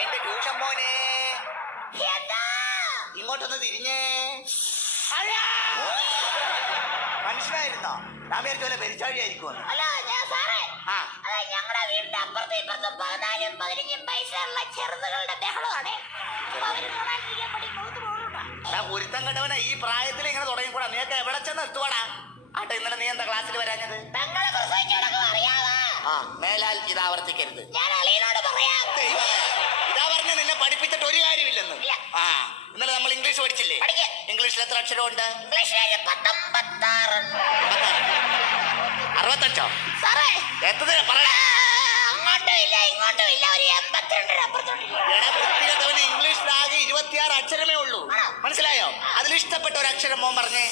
എന്റെ ട്യൂഷൻ മോനെ ഇങ്ങോട്ടൊന്ന് തിരിഞ്ഞേ. മനസ്സിലായിരുന്നോ? ഞാൻ പേർക്ക് വല്ല പെരിച്ചാഴിയായിരിക്കുമെന്ന്. ഞങ്ങളുടെ വീടിന്റെ അപ്പുറത്തും ഇപ്പുറത്തും 14, 15 പൈസയുള്ള ചെറുതുകളുടെ ബഹളമാണ്. ഒരുത്തം കണ്ടവനെ ഈ പ്രായത്തിൽ ഇങ്ങനെ തുടങ്ങിക്കൂടാ. നീയൊക്കെ എവിടെ ചെന്ന് എത്തുവാടാ? ആട്ടെ, ഇന്നലെ നീ എന്താ ക്ലാസ്സിൽ വരാഞ്ഞത്? മേലാൽ ഇത് ആവർത്തിക്കരുത്. ഇതാ പറഞ്ഞ നിന്നെ പഠിപ്പിച്ചിട്ട് ഒരു കാര്യമില്ലെന്ന്. ഇന്നലെ നമ്മൾ ഇംഗ്ലീഷ് പഠിച്ചില്ലേ? ഇംഗ്ലീഷിൽ എത്ര അക്ഷരമുണ്ട്? 65. എത്ര പറയാ? ഇംഗ്ലീഷിലാകെ 26 അക്ഷരമേ ഉള്ളൂ. മനസ്സിലായോ? അതിൽ ഇഷ്ടപ്പെട്ട ഒരു അക്ഷരം മോൻ പറഞ്ഞേ.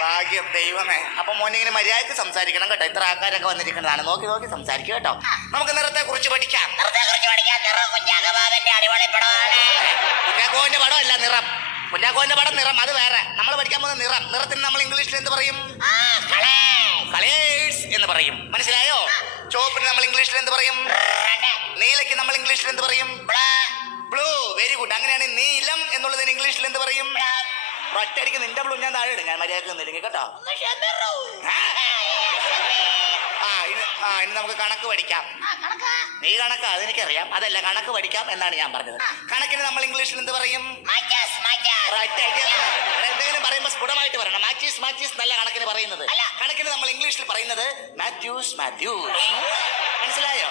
ഭാഗ്യം ദൈവമേ. അപ്പൊ മോനിങ്ങനെ മര്യാദക്ക് സംസാരിക്കണം കേട്ടോ. ഇത്ര ആൾക്കാരൊക്കെ വന്നിരിക്കുന്നതാണ്. നോക്കി നോക്കി സംസാരിക്കും കേട്ടോ. നമുക്ക് നിറത്തെ കുറിച്ച് പഠിക്കാം. കുഞ്ഞാക്കോന്റെ പടമല്ല നിറം. കുഞ്ഞാക്കോന്റെ പടം നിറം, അത് വേറെ. നമ്മൾ പഠിക്കാൻ പോകുന്ന നിറം. നിറത്തിന് നമ്മൾ ഇംഗ്ലീഷിൽ എന്ത് പറയും? കളേഴ്സ് എന്ന് പറയും. മനസ്സിലായോ? ചുവപ്പിന് നമ്മൾ ഇംഗ്ലീഷിൽ എന്ത് പറയും? നീലയ്ക്ക് നമ്മൾ ഇംഗ്ലീഷിൽ എന്ത് പറയും? ബ്ലൂ. Very good. അങ്ങനെയാണ് നീലം എന്നുള്ളതിന് ഇംഗ്ലീഷിൽ എന്ത് പറയും? ഒറ്റയടിക്ക് നിന്റെ ബ്ലൂ ഞാൻ താഴെ ഇടും. ഞാൻ മര്യാദക്ക് നിന്നില്ലെങ്കിൽ കേട്ടോ. ഇനി നമുക്ക് കണക്ക് പഠിക്കാം. നീ കണക്ക് അതെനിക്കറിയാം. അതല്ല, കണക്ക് പഠിക്കാം എന്നാണ് ഞാൻ പറഞ്ഞത്. കണക്കിന് നമ്മൾ ഇംഗ്ലീഷിൽ എന്ത് പറയും? എന്തെങ്കിലും പറയുമ്പോൾ സ്ഫുടമായിട്ട് പറയണം. മാറ്റീസ് നല്ല കണക്കിന് പറയുന്നത്. കണക്കിന് നമ്മൾ ഇംഗ്ലീഷിൽ പറയുന്നത് മാത്യൂസ്. മനസ്സിലായോ?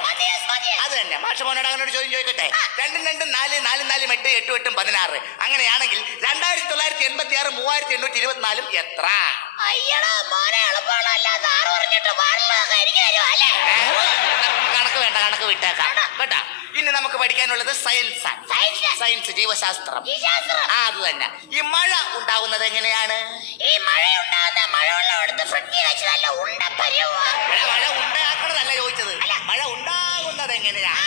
അത് തന്നെ. മാഷ മോനോട് അങ്ങനോട് ചോദ്യം ചോദിക്കട്ടെ. 2 2 4 4 4 8 8 8 16. അങ്ങനെയാണെങ്കിൽ 2986 3824 എത്ര? കണക്ക് വേണ്ട, കണക്ക് വിട്ടേക്കാം കേട്ടാ. ഇനി നമുക്ക് പഠിക്കാനുള്ളത് സയൻസ്. സയൻസ്, ജീവശാസ്ത്രം. അത് തന്നെ. ഈ മഴ ഉണ്ടാവുന്നത് എങ്ങനെയാണ്? ഈ മഴ ഉണ്ടാകുന്ന മഴവെള്ളം എടുത്ത് ഫ്രിഡ്ജിൽ വെച്ച് നല്ല മഴ ഉണ്ടാക്കണതല്ല ചോദിച്ചത്. മഴ ഉണ്ടാകുന്നത് എങ്ങനെയാണ്?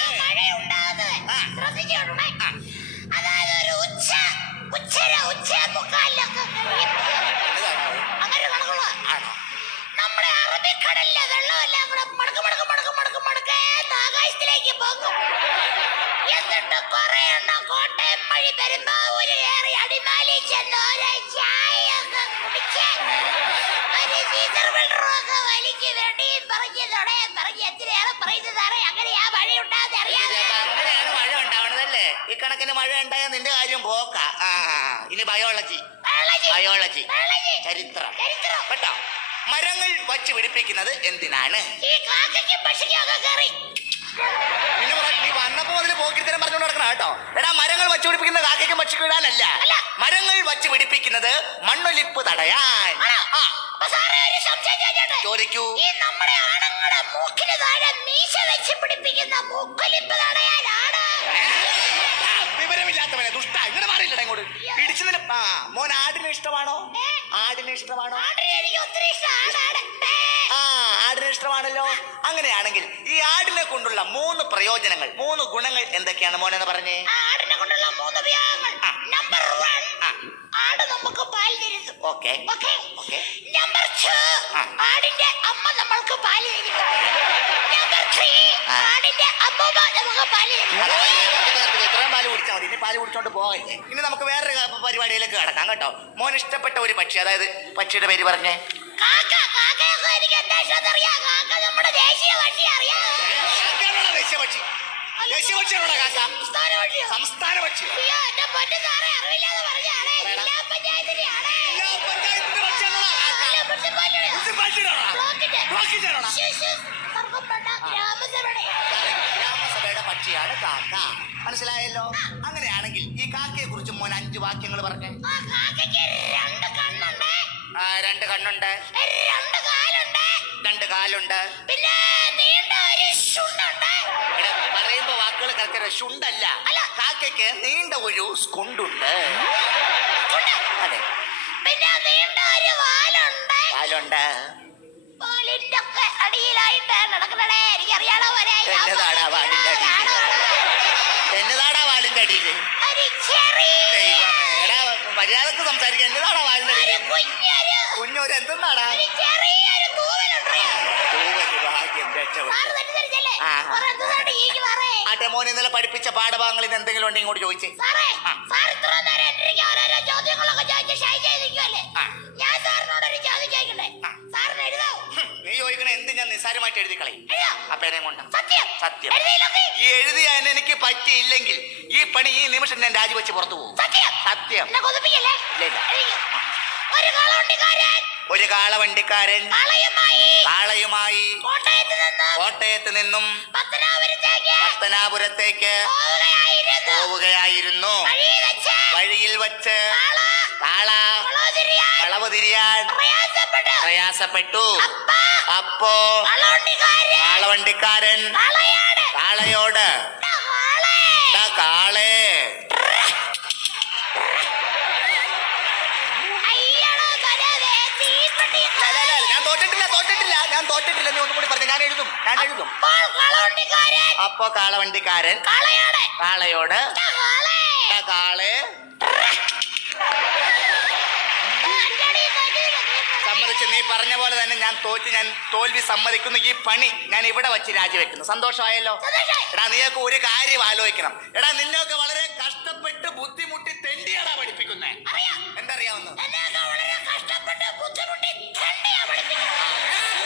അതായത് ഒരു മുക്കാലിലൊക്കെ അങ്ങനെ കണക്കുള്ള നമ്മുടെ അറബിക്കടലിലെ വെള്ളമെല്ലാം കൂടെ മടക്ക് ആകാശത്തിലേക്ക് പോകും. എന്നിട്ട് കുറെ എണ്ണം കോട്ടയം വഴി പെരുമ്പാവൂര് കയറി അടിമാലി ചെന്ന് ഓരോ ചായയൊക്കെ കുടിച്ച് ഒരു സീസർ വെള്ളമൊക്കെ വലിക്ക് വെടിയും പറഞ്ഞ് തൊടയും പറഞ്ഞ് എത്രയാണ് പറയുന്നത് സാറേ? അങ്ങനെയാ മഴ ഉണ്ടാകുന്നത് അറിയാതെ. അങ്ങനെയാണ് മഴ ഉണ്ടാവണതല്ലേ? ഈ കണക്കിന് മഴ ഉണ്ടായാൽ നിന്റെ കാര്യം പോക്ക. ഇനി ബയോളജി, ചരിത്രം കേട്ടോ. മരങ്ങൾ വച്ച് പിടിപ്പിക്കുന്നത് എന്തിനാണ്? നീ വന്നപ്പോ അതിന് പോക്കിത്തരം പറഞ്ഞുകൊണ്ട് നടക്കണം കേട്ടോ. എടാ, മരങ്ങൾ വച്ച് പിടിപ്പിക്കുന്നത് കാക്കയ്ക്കും പക്ഷിക്കും ഇടാനല്ല. മരങ്ങൾ വച്ച് പിടിപ്പിക്കുന്നത് മണ്ണൊലിപ്പ് തടയാൻ. ചോദിക്കൂ. നമ്മുടെ ആണുങ്ങളുടെ മൂക്കിന് താഴെ മീശ വെച്ച് പിടിപ്പിക്കുന്ന മൂക്കൊലിപ്പ് തടയാനാണ്. വിവരമില്ലാത്തവനെ ദുഷ്ട. ഇങ്ങനെ മാറിയില്ലടാ ഇങ്ങോട്ട്. ഇടിച്ചു നിന്നെ. മോൻ ആടിനെ ഇഷ്ടമാണോ? ആടിനെ ഇഷ്ടമാണോ? ആടിനെ ഇഷ്ടമാണല്ലോ. അങ്ങനെയാണെങ്കിൽ ഈ ആടിനെ കൊണ്ടുള്ള 3 പ്രയോജനങ്ങൾ, 3 ഗുണങ്ങൾ എന്തൊക്കെയാണ് മോനെന്ന് പറഞ്ഞേ? ആടിനെ കൊണ്ടുള്ള 3 ഉപയോഗങ്ങൾ. നമ്പർ 1, ആട് നമുക്ക് പാൽ തരുന്നു. ഓക്കെ. നമ്പർ 2, ആടിന്റെ അമ്മ നമ്മൾക്ക് പാൽ തരുന്നു. നമ്പർ 3, ആടിന്റെ അമ്മൂമ്മ നമുക്ക് പാൽ തരുന്നു. ഇത്രയും പാല് കുടിച്ചാൽ മതി. ഇനി പാല് കുടിച്ചോണ്ട് പോകല്ലേ. ഇനി നമുക്ക് വേറൊരു പരിപാടിയിലേക്ക് കിടക്കാം കേട്ടോ. മോൻ ഇഷ്ടപ്പെട്ട ഒരു പക്ഷി, അതായത് പക്ഷിയുടെ പേര് പറഞ്ഞേ. എനിക്ക് അന്വേഷണം അറിയാം. കാക്ക നമ്മുടെ ദേശീയ പക്ഷി അറിയാം. ദേശീയ പക്ഷി? ദേശീയ പക്ഷിയാണോ കാക്ക? സംസ്ഥാന പക്ഷി. എന്റെ പൊന്നു സാറേ, അറിവില്ലാതെ പറഞ്ഞാണേ. ജില്ലാ പഞ്ചായത്തിന്റെയാണ്. ഗ്രാമസഭയുടെ പക്ഷിയാണ് കാക്ക. മനസ്സിലായല്ലോ? അങ്ങനെയാണെങ്കിൽ ഈ കാക്കയെ കുറിച്ച് മോൻ 5 വാക്യങ്ങൾ പറഞ്ഞേ. 2 കണ്ണുണ്ട്, 2 കണ്ണുണ്ട്, 2 കാലുണ്ട്, പിന്നെ നീണ്ട ഒരു ശുണ്ടുണ്ട്. പറയുമ്പോ വാക്കുകൾ കേൾക്കരുത്. ശുണ്ടല്ല, കാക്കയ്ക്ക് നീണ്ട ഒരു സ്കുണ്ടുണ്ട്. അതെ. പിന്നെ നീണ്ട ഒരു വാലുണ്ട്. വാലുണ്ട്. വാലിന്റെ ഒക്കെ അടിയിലായിട്ട് നടക്കണേ. എനിക്കറിയാലോ. എന്നതാണ് മര്യാദക്ക് സംസാരിക്കാൻ എന്നതാണോ വാലിന്റെ ഒരു കുഞ്ഞൊരു കുഞ്ഞൊരു എന്തെന്നാടാ ഒരു ചെറിയൊരു തൂവലുണ്ടോ? ഭാഗ്യം രക്ഷപ്പെട്ടു. സാറ് തെറ്റിദ്ധരിച്ചല്ലേ? ആ. സാറ് എന്തുകൊണ്ടാണ് ഈ സാറേ? ആട്ടെ മോൻ ഇന്നലെ പഠിപ്പിച്ച പാഠഭാഗങ്ങളിൽ നിന്ന് എന്തെങ്കിലും ഉണ്ടെങ്കിൽ ഇങ്ങോട്ട് ചോദിച്ചേ. സാറേ, ആ. സാർ ഇത്ര നേരം എനിക്ക് ഓരോരോ ചോദ്യങ്ങളൊക്കെ ചോദിച്ച് ഷൈ ചെയ്തിരിക്കുവല്ലേ? ആ. ഞാൻ സാറിനോട് ഒരു ചോദ്യം ചോദിക്കണ്ടേ? ആ. സാറിന് എഴുതാവോ? നീ ചോദിക്കണ എന്ത് ഞാൻ നിസ്സാരമായിട്ട് എഴുതി കളയും. എഴുതാം. ആ പേരെ കൊണ്ടാ സത്യം. സത്യം. എഴുതിയില്ലെങ്കിൽ? ഈ എഴുതിയാൻ എനിക്ക് പറ്റിയില്ലെങ്കിൽ ഈ പണി ഈ നിമിഷം ഞാൻ രാജിവെച്ച് പുറത്തു പോകും. സത്യം. സത്യം. എന്നെ കൊതിപ്പിക്കല്ലേ? ഇല്ല, ഇല്ല. എഴുതിക്കോ. ഒരു കാളവണ്ടിക്കാരൻ ഒരു കാളവണ്ടിക്കാരൻ കാളയുമായി കോട്ടയത്ത് നിന്നും പത്തനാപുരത്തേക്ക് പോവുകയായിരുന്നു. പോവുകയായിരുന്നു. വഴിയിൽ വച്ച് കാള കളവ് തിരിയാൻ പ്രയാസപ്പെട്ടു. അപ്പോ കാളവണ്ടിക്കാരൻ കാളയോട് "ദാ കാളേ ഞാൻ തോറ്റിട്ടില്ല നീ ഒന്നും കൂടി പറഞ്ഞു. ഞാൻ എഴുതും. അപ്പോ കാളവണ്ടിക്കാരൻ കാളയോട് "ദാ കാളേ സമ്മതിച്ചു. നീ പറഞ്ഞ പോലെ തന്നെ ഞാൻ തോൽവി സമ്മതിക്കുന്നു. ഈ പണി ഞാൻ ഇവിടെ വെച്ച് രാജിവെക്കുന്നു. സന്തോഷമായല്ലോ? എടാ നീയൊക്കെ ഒരു കാര്യം ആലോചിക്കണം. എടാ നിന്നെയൊക്കെ വളരെ കഷ്ടപ്പെട്ട് ബുദ്ധിമുട്ടി തെണ്ടിയാടാ പഠിപ്പിക്കുന്നേ. എന്തറിയാവുന്നത്? വളരെ കഷ്ടപ്പെട്ട് ബുദ്ധിമുട്ടി